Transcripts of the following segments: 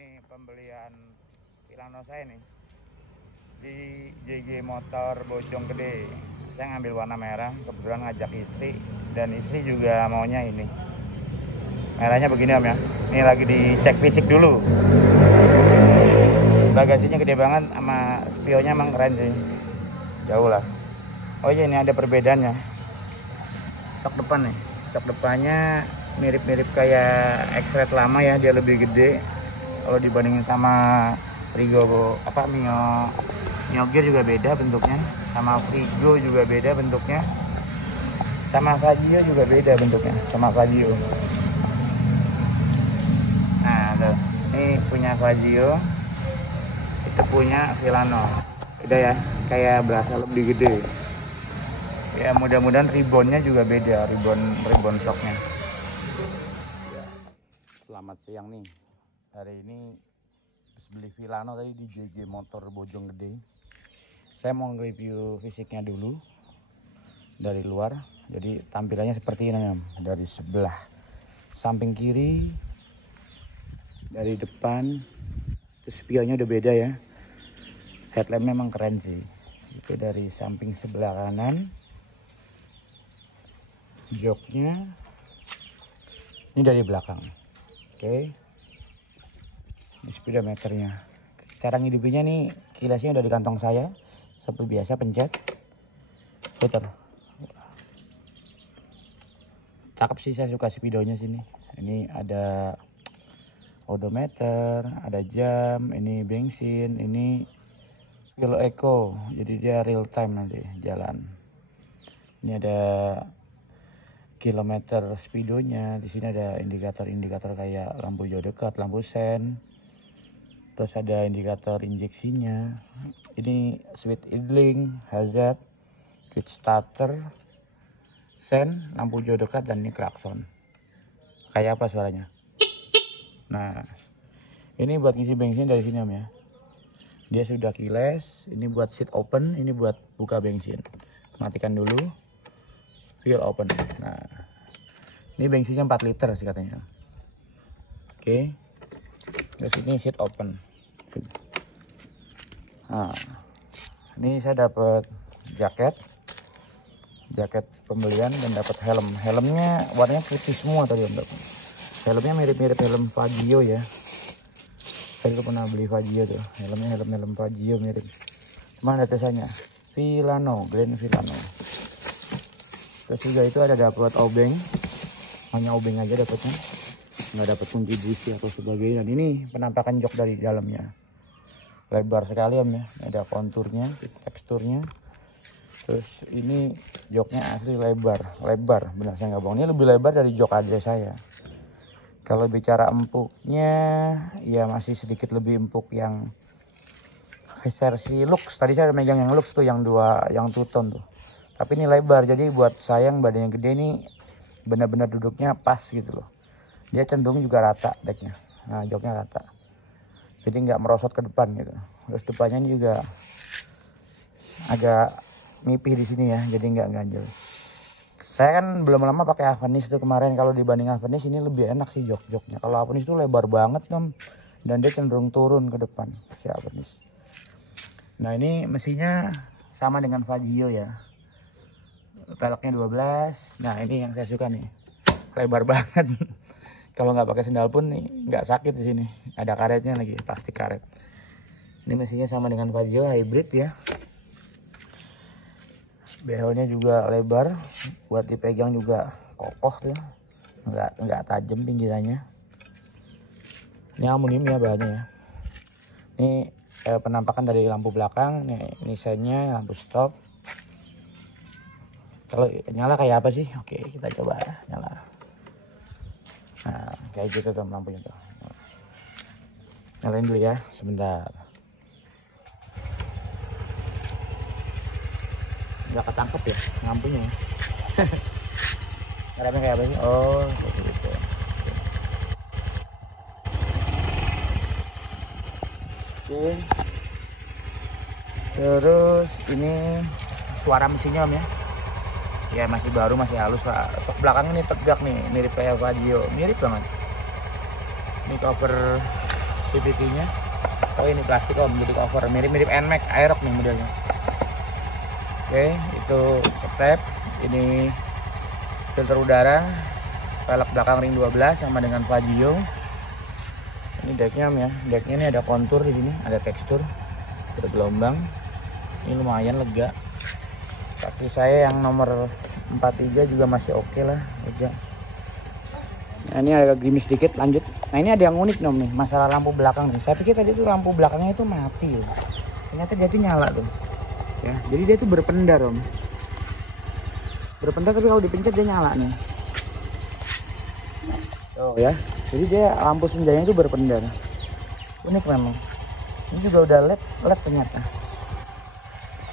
Ini pembelian Vilano saya nih di JJ Motor Bojonggede. Saya ngambil warna merah, kebetulan ngajak istri, dan istri juga maunya ini. Merahnya begini Om ya. Ini lagi dicek fisik dulu. Bagasinya gede banget, sama spionnya emang keren sih. Jauh lah. Oh iya, ini ada perbedaannya. Sok depan nih. Sok depannya mirip-mirip kayak X-Red lama ya, dia lebih gede. Kalau dibandingin sama Frigo Mio Gear juga beda bentuknya, sama Frigo juga beda bentuknya, sama Fazio juga beda bentuknya, sama Fazio. Nah, tuh. Ini punya Fazio, itu punya Vilano. Beda ya, kayak berasa lebih gede. Ya mudah-mudahan ribbonnya juga beda, ribbon shocknya. Selamat siang nih. Hari ini beli Vilano tadi di JJ Motor Bojonggede. Saya mau review fisiknya dulu dari luar. Jadi tampilannya seperti ini dari sebelah samping kiri, dari depan. Terus spionnya udah beda ya. Headlampnya memang keren sih. Itu dari samping sebelah kanan. Joknya ini dari belakang. Oke. Ini speedometernya. Cara ngidupinnya nih, kilasnya udah di kantong saya. Seperti biasa pencet. Putar. Cakep sih, saya suka speedonya sini. Ini ada odometer, ada jam, ini bensin, ini fuel eco. Jadi dia real time nanti jalan. Ini ada kilometer speedonya. Di sini ada indikator-indikator kayak lampu jauh dekat, lampu sen. Terus ada indikator injeksinya. Ini switch idling, hazard, switch starter, sen, lampu jauh dekat, dan ini klakson. Kayak apa suaranya? Nah, ini buat ngisi bensin dari sini Om ya. Dia sudah keyless. Ini buat seat open, ini buat buka bensin. Matikan dulu. Fuel open. Nah, ini bensinnya 4 liter sih katanya. Oke. Terus ini seat open. Nah, ini saya dapat jaket pembelian dan dapat helm. Helmnya warnanya putih semua tadi Om. Helmnya mirip-mirip helm Fazio ya. Saya juga pernah beli Fazio tuh. Helmnya helm Fazio mirip. Cuma ada tulisannya Vilano, Grand Vilano. Terus juga itu ada dapat obeng, hanya obeng aja dapatnya, nggak dapat kunci busi atau sebagainya. Dan ini penampakan jok dari dalamnya, lebar sekali Om ya. Ada konturnya, teksturnya. Terus ini joknya asli lebar, benar saya nggak bohong. Ini lebih lebar dari jok aja saya. Kalau bicara empuknya, ya masih sedikit lebih empuk yang versi Lux. Tadi saya megang yang Lux tuh, yang two tone tuh. Tapi ini lebar, jadi buat saya yang badannya gede ini benar-benar duduknya pas gitu loh. Dia cenderung juga rata deknya. Nah, joknya rata. Jadi nggak merosot ke depan gitu. Terus depannya ini juga agak nipih di sini ya, jadi nggak ganjel. Saya kan belum lama pakai Avenis tuh kemarin. Kalau dibanding Avenis ini lebih enak sih jok-joknya. Kalau Avenis tuh lebar banget Om, dan dia cenderung turun ke depan si Avenis. Nah, ini mesinnya sama dengan Fazio ya. Peleknya 12. Nah, ini yang saya suka nih, lebar banget. Kalau nggak pakai sendal pun nih nggak sakit di sini. Ada karetnya lagi, plastik karet. Ini mesinnya sama dengan Fazio, hybrid ya. Behelnya juga lebar, buat dipegang juga kokoh tuh, nggak tajam pinggirannya. Ini aluminium ya bahannya ya. Ini penampakan dari lampu belakang. Ini sennya, lampu stop. Kalau nyala kayak apa sih? Oke, kita coba nyala. Nah, kayak gitu tuh lampunya tuh. Nyalain dulu ya, sebentar. Nggak ketangkep ya lampunya. Remnya kayak apa sih? Oh, gitu. Oke. Terus ini suara mesinnya Om ya. Ya masih baru, masih halus Pak. Sok belakang ini tegak nih, mirip kayak Fazio, mirip banget. Ini cover PVT-nya. Oh ini plastik om, jadi cover mirip-mirip NMAX Aerox nih modelnya. Oke, itu step. Ini filter udara, velg belakang ring 12 sama dengan Fazio. Ini decknya om ya, decknya ini ada kontur di sini, ada tekstur, ada gelombang. Ini lumayan lega. Kaki saya yang nomor 43 juga masih oke lah, lega. Nah, ini agak gerimis sedikit, lanjut. Nah ini ada yang unik nom nih, masalah lampu belakang nih. Saya pikir tadi tuh lampu belakangnya itu mati ya. Ternyata dia tuh nyala tuh. Ya, jadi dia tuh berpendar om. Berpendar tapi kalau dipencet dia nyala nih. Oh ya, jadi dia lampu senjanya itu berpendar. Unik memang. Ini juga udah LED ternyata.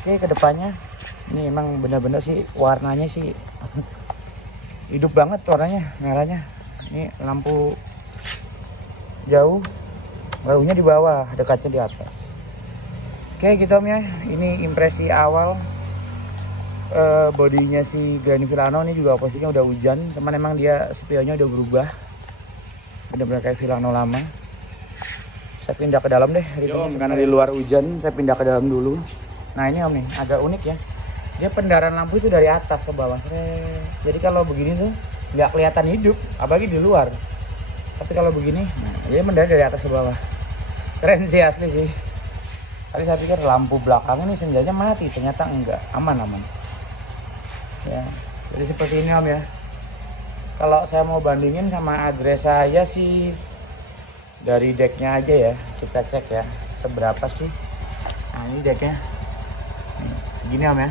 Oke, kedepannya ini emang bener-bener sih warnanya sih hidup banget warnanya, merahnya. Ini lampu jauh, baunya di bawah, dekatnya di atas. Oke gitu om ya, ini impresi awal bodinya si Grand Vilano. Ini juga posisinya udah hujan, teman emang dia spionnya udah berubah, bener-bener kayak Vilano lama. Saya pindah ke dalam deh, karena di luar hujan, saya pindah ke dalam dulu. Nah ini om nih, agak unik ya. Dia pendaran lampu itu dari atas ke bawah. Jadi kalau begini tuh nggak kelihatan hidup, apalagi di luar. Tapi kalau begini, nah, dia mendarat dari atas ke bawah. Keren sih asli sih. Tadi saya pikir lampu belakang ini senjanya mati, ternyata enggak, aman. Ya, jadi seperti ini om ya. Kalau saya mau bandingin sama address saya sih, dari decknya aja ya, kita cek ya, seberapa sih. Nah ini decknya, gini om ya.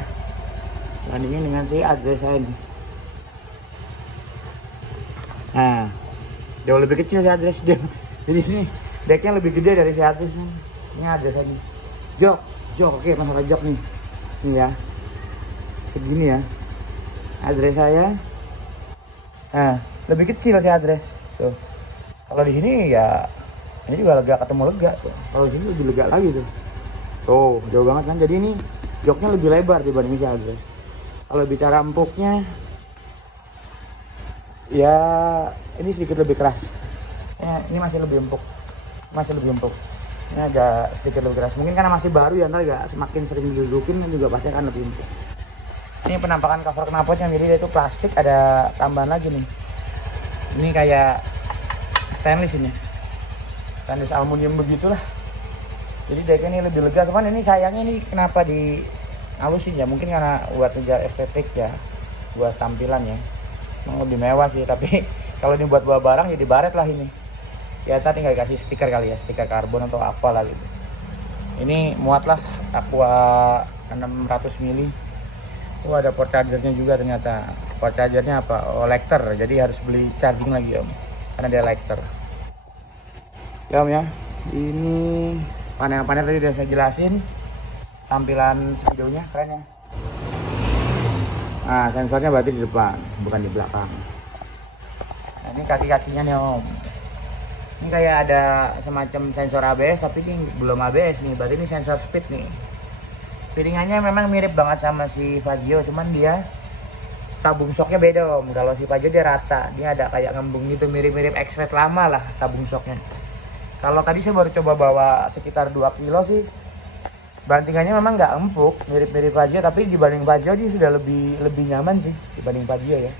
Bandingin dengan si address saya nih. Nah, jauh lebih kecil si address dia. Jadi sini decknya lebih gede dari si address nih. Ini address ini. Jok, oke masalah jok nih. Ini ya, segini ya. Address saya. Nah, lebih kecil si address. Tuh. Kalau di sini ya, ini juga lega, ketemu lega. Tuh. Kalau di sini lebih lega lagi tuh. Tuh, jauh banget kan. Jadi ini joknya lebih lebar dibanding si address. Kalau bicara empuknya, ya ini sedikit lebih keras. Ya, ini masih lebih empuk, Ini agak sedikit lebih keras. Mungkin karena masih baru ya, ntar agak semakin sering didudukin juga pasti akan lebih empuk. Ini penampakan cover knalpotnya, jadi dia itu plastik, ada tambahan lagi nih. Ini kayak stainless ini, stainless aluminium begitulah. Jadi decknya ini lebih lega, cuman ini sayangnya ini kenapa di halusin ya, mungkin karena buat ngejar estetik ya, buat tampilan ya, emang lebih mewah sih. Tapi kalau ini buat bawa barang jadi baret lah ini ya, tadi tinggal dikasih stiker kali ya, stiker karbon atau apa lah gitu. Ini muatlah Aqua 600 mili. Oh ada port chargernya juga ternyata. Port chargernya apa? Oh Lecter, jadi harus beli charging lagi om, karena dia Lecter ya om ya. Ini panel-panel tadi udah saya jelasin. Tampilan videonya keren ya. Nah sensornya berarti di depan, bukan di belakang. Nah ini kaki-kakinya nih om. Ini kayak ada semacam sensor ABS, tapi ini belum ABS nih, berarti ini sensor speed nih. Piringannya memang mirip banget sama si Fazio, cuman dia tabung shocknya beda om. Kalau si Fazio dia rata, dia ada kayak ngembung gitu, mirip-mirip X-Red lama lah tabung shocknya. Kalau tadi saya baru coba bawa sekitar 2 kilo sih, bantingannya memang nggak empuk, mirip-mirip Fazio, tapi dibanding Fazio dia sudah lebih nyaman sih dibanding Fazio ya.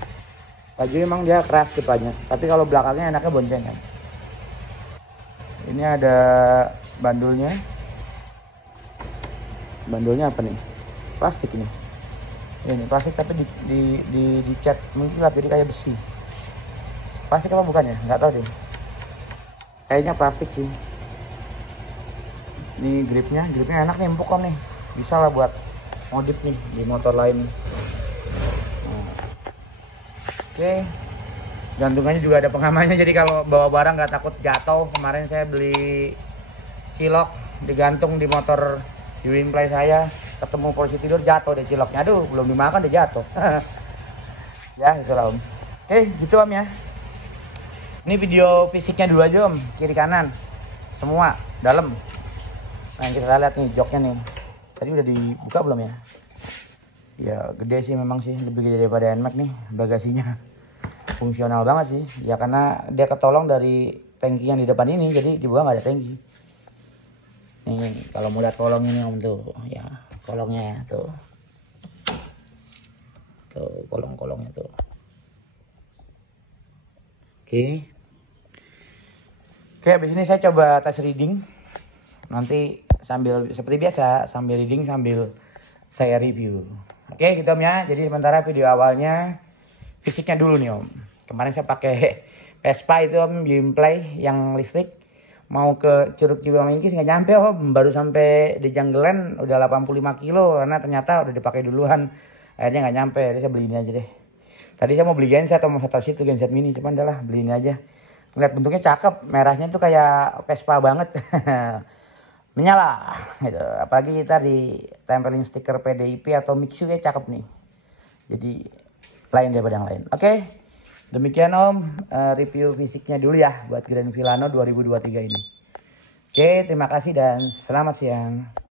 Fazio memang dia keras depannya, tapi kalau belakangnya enaknya boncengan. Ini ada bandulnya. Bandulnya apa nih? Plastik ini. Ini plastik tapi dicat mengkilap jadi kayak besi. Plastik apa bukan ya? Nggak tahu deh. Kayaknya plastik sih. Ini gripnya enak nih, empuk kan nih. Bisa lah buat modif nih di motor lain. Nah. Oke. Gantungannya juga ada pengamannya, jadi kalau bawa barang nggak takut jatuh. Kemarin saya beli cilok digantung di motor di wingplay saya, ketemu polisi tidur, jatuh deh ciloknya. Aduh, belum dimakan udah jatuh. Ya itulah om. Oke gitu om ya. Ini video fisiknya dulu aja om, kiri kanan semua dalam. Nah kita lihat nih joknya nih, tadi udah dibuka belum ya? Ya gede sih, memang sih lebih gede daripada NMAX nih bagasinya. Fungsional banget sih ya, karena dia ketolong dari tangki yang di depan ini, jadi di bawah nggak ada tangki. Nih kalau mau lihat kolong ini om tuh ya, kolongnya ya tuh kolong-kolongnya tuh. Oke, habis ini saya coba tes reading. Nanti sambil seperti biasa, sambil reading sambil saya review. Oke gitu om ya. Jadi sementara video awalnya fisiknya dulu nih om. Kemarin saya pakai Vespa itu om, Bimplay yang listrik. Mau ke Curug Cibamingkis nggak nyampe om. Baru sampai di Janggelan udah 85 kilo karena ternyata udah dipakai duluan. Akhirnya nggak nyampe. Jadi saya beli ini aja deh. Tadi saya mau beli genset atau mau tahu situ genset mini, cuman adalah beli ini aja. Lihat bentuknya cakep, merahnya tuh kayak Vespa banget. Menyala gitu. Apalagi kita ditempelin stiker PDIP atau Mixu ya, cakep nih. Jadi lain daripada yang lain. Oke. Demikian om review fisiknya dulu ya buat Grand Vilano 2023 ini. Oke, terima kasih dan selamat siang.